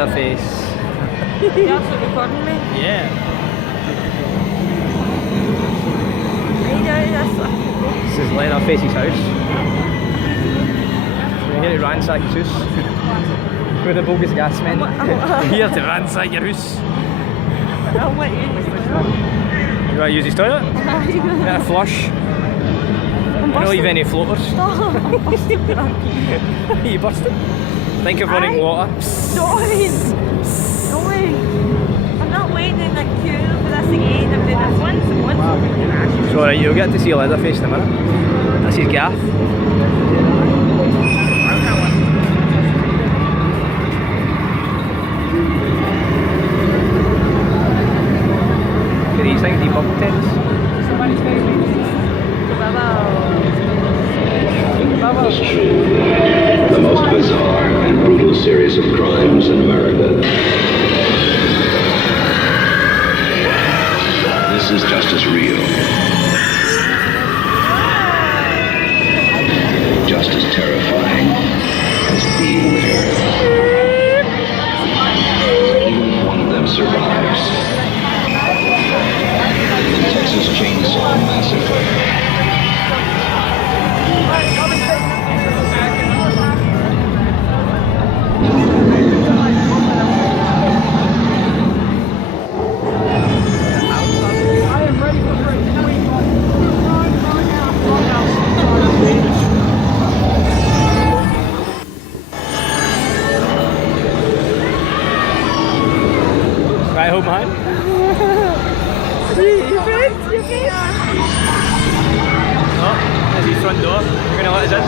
Leatherface. You're actually recording me? Yeah. This is Leatherface's house. We're here to ransack his house. With the bogus gas men. We're here to ransack your house. I'll let you use the toilet. You want to use his toilet? Get a flush. Don't leave any floaters. You busted? Think of running water. No way. I'm not waiting in the queue for this again. I'm doing this once and once. It's alright, you'll get to see Leatherface in a minute. That's his gaff. Look at these things, debug tents. It's true. The most bizarre and brutal series of crimes in America. This is just as real. Just as terrifying as being there. Even if one of them survives. The Texas Chainsaw Massacre. Right, hold my hand. Oh, there's his front door. You're going to let us in?